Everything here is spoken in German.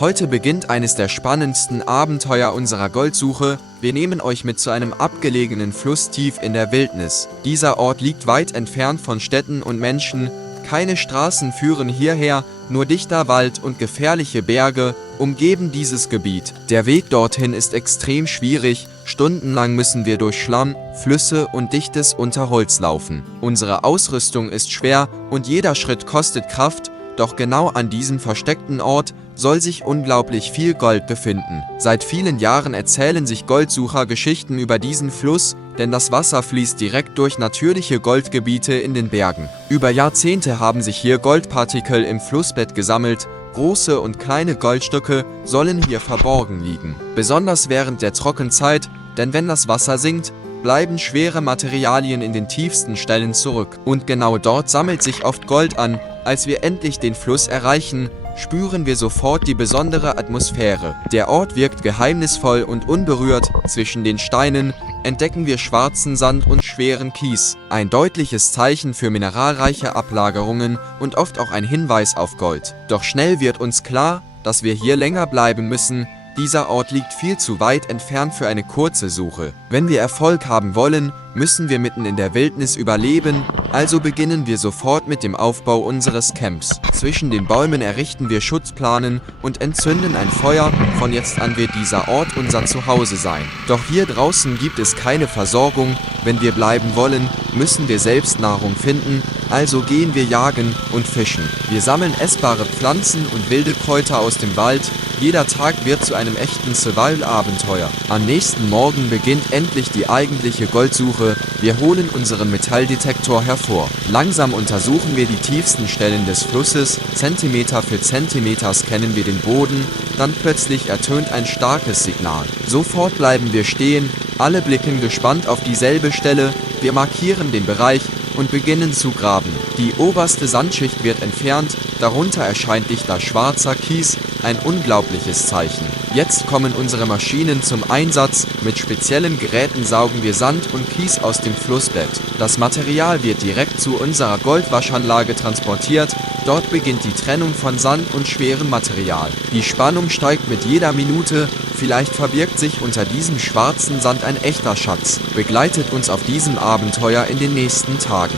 Heute beginnt eines der spannendsten Abenteuer unserer Goldsuche. Wir nehmen euch mit zu einem abgelegenen Fluss tief in der Wildnis. Dieser Ort liegt weit entfernt von Städten und Menschen. Keine Straßen führen hierher, nur dichter Wald und gefährliche Berge umgeben dieses Gebiet. Der Weg dorthin ist extrem schwierig. Stundenlang müssen wir durch Schlamm, Flüsse und dichtes Unterholz laufen. Unsere Ausrüstung ist schwer und jeder Schritt kostet Kraft. Doch genau an diesem versteckten Ort soll sich unglaublich viel Gold befinden. Seit vielen Jahren erzählen sich Goldsucher Geschichten über diesen Fluss, denn das Wasser fließt direkt durch natürliche Goldgebiete in den Bergen. Über Jahrzehnte haben sich hier Goldpartikel im Flussbett gesammelt. Große und kleine Goldstücke sollen hier verborgen liegen. Besonders während der Trockenzeit, denn wenn das Wasser sinkt, bleiben schwere Materialien in den tiefsten Stellen zurück. Und genau dort sammelt sich oft Gold an. Als wir endlich den Fluss erreichen, spüren wir sofort die besondere Atmosphäre. Der Ort wirkt geheimnisvoll und unberührt. Zwischen den Steinen entdecken wir schwarzen Sand und schweren Kies. Ein deutliches Zeichen für mineralreiche Ablagerungen und oft auch ein Hinweis auf Gold. Doch schnell wird uns klar, dass wir hier länger bleiben müssen. Dieser Ort liegt viel zu weit entfernt für eine kurze Suche. Wenn wir Erfolg haben wollen, müssen wir mitten in der Wildnis überleben, also beginnen wir sofort mit dem Aufbau unseres Camps. Zwischen den Bäumen errichten wir Schutzplanen und entzünden ein Feuer. Von jetzt an wird dieser Ort unser Zuhause sein. Doch hier draußen gibt es keine Versorgung. Wenn wir bleiben wollen, müssen wir selbst Nahrung finden, also gehen wir jagen und fischen. Wir sammeln essbare Pflanzen und wilde Kräuter aus dem Wald. Jeder Tag wird zu einem echten Survival-Abenteuer. Am nächsten Morgen beginnt endlich die eigentliche Goldsuche. Wir holen unseren Metalldetektor hervor. Langsam untersuchen wir die tiefsten Stellen des Flusses. Zentimeter für Zentimeter scannen wir den Boden. Dann plötzlich ertönt ein starkes Signal. Sofort bleiben wir stehen. Alle blicken gespannt auf dieselbe Stelle. Wir markieren den Bereich und beginnen zu graben. Die oberste Sandschicht wird entfernt, darunter erscheint dichter schwarzer Kies, ein unglaubliches Zeichen. Jetzt kommen unsere Maschinen zum Einsatz. Mit speziellen Geräten saugen wir Sand und Kies aus dem Flussbett. Das Material wird direkt zu unserer Goldwaschanlage transportiert. Dort beginnt die Trennung von Sand und schwerem Material. Die Spannung steigt mit jeder Minute. Vielleicht verbirgt sich unter diesem schwarzen Sand ein echter Schatz. Begleitet uns auf diesem Abenteuer in den nächsten Tagen.